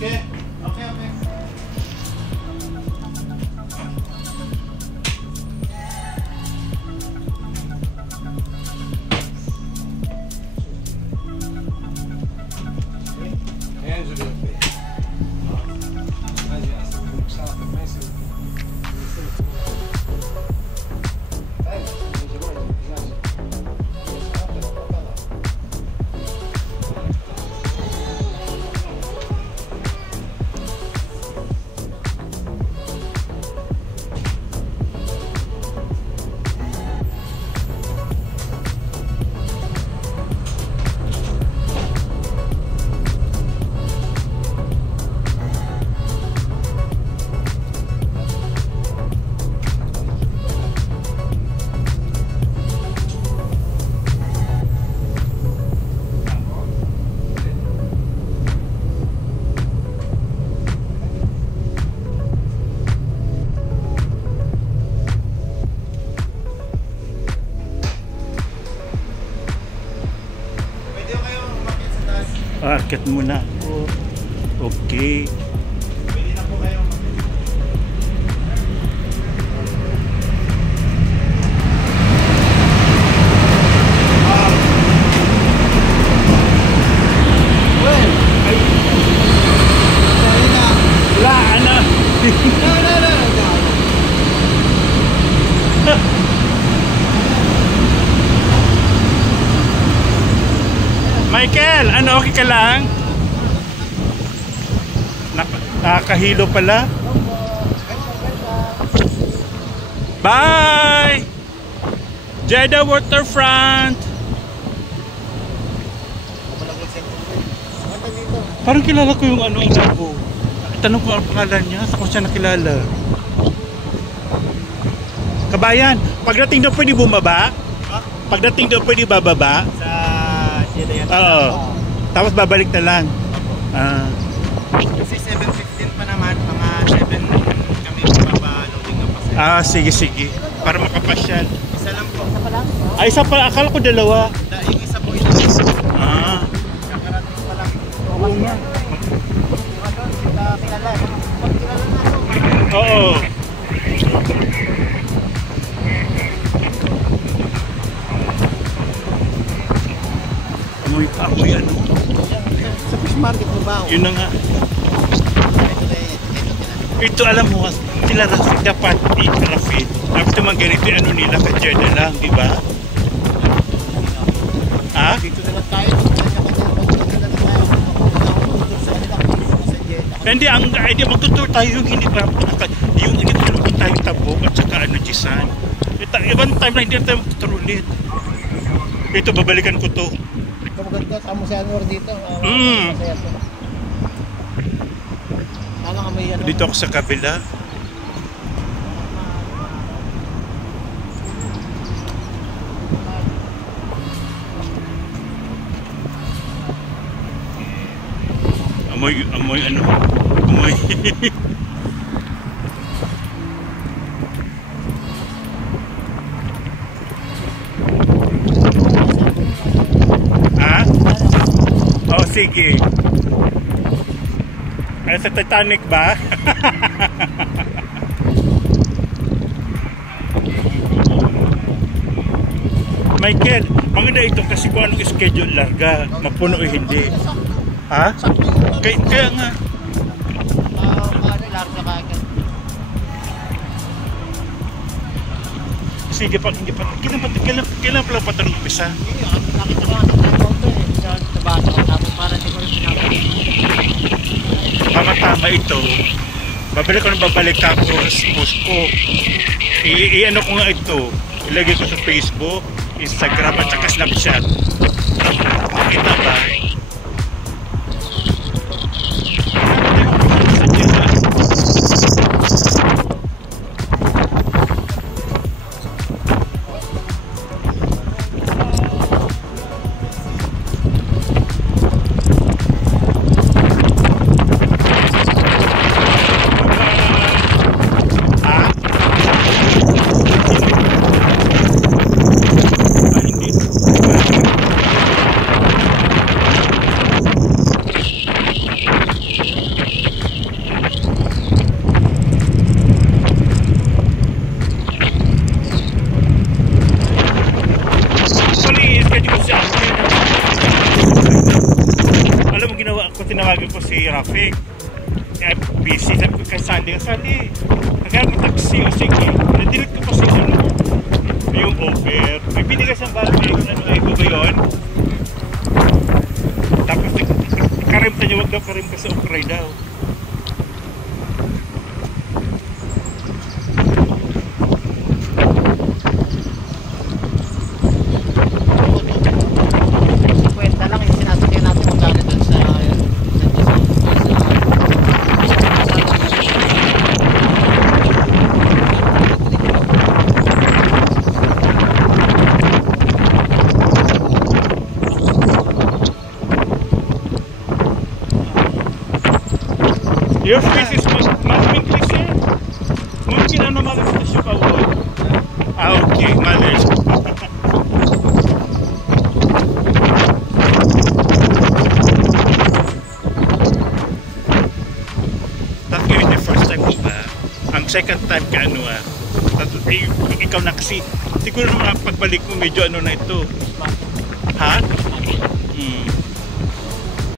Okay. Okay, okay. Akit muna ako. Okay. Pwede na po kayo. Wala, ano? Michael, ano, okay ka lang? Nakakahilo pala. Bye! Jeddah Waterfront! Parang kilala ko yung ano, ko. Tanong ko ang pangalan niya, saan ko siya nakilala? Kabayan, pagdating daw pwede bumaba? Pagdating daw pwede bababa? Sa Jeddah yan. Oo. Tapos babalik na lang. Kasi 7:15 pa naman, mga 7 kami babaloading na pa. Sige, sige. Para makapasyal. Isa lang po. Ay, isa pa. Akala ko dalawa. Yung isa po ito. Kakarating pa lang. Oo nga. Oo. Amoy pa ako yan. Sa fish market mo ba? Yun na nga. Ito alam mo, sila Rafid dapat i-Rafid. Dapat naman ganito ano nila, ka-Jeddah lang, di ba? Ha? Dito na lang tayo. Hindi, magtutur tayo yung hindi pa naman tayo Tabok at saka ano, Jisan. Ibang time na hindi tayo magtutur ulit. Ito, babalikan ko to. Ito maganda, kamo si Anwar dito. Dito ako sa kabila. Amoy ano? Amoy. Ha? Oh, sige. Ay, sa Titanic ba? Michael, maganda ito kasi kung anong schedule larga, mapuno o hindi. Ha? Kaya nga. Sige pa, hindi pa. Kailan pala pa tanong umpisa? Tama ito. Babalik ko tapos post ko. I-ano ko nga ito. Ilagay ko sa Facebook, Instagram at saka Snapchat. Makita ba? tinawagan ko si Rafik. Eh, busy. Sabi ko kay Sandy, nagkaroon ng taxi. O sige, na-delete ko pa siya yung offer. May binigay siyang barangay kung ano ito ba yun. Tapos karimta niya, wag daw karim kasi okray daw. Kwenta lang yung sinasakyan natin magkano dun sa Your face is malaming kasi. Mungkin ano malam sa siya pa. Ah, okay, malis. That's going the first time ko ba? Ang second time ka ano ikaw na kasi. Siguro naman pagbalik mo medyo ano na ito. Ha?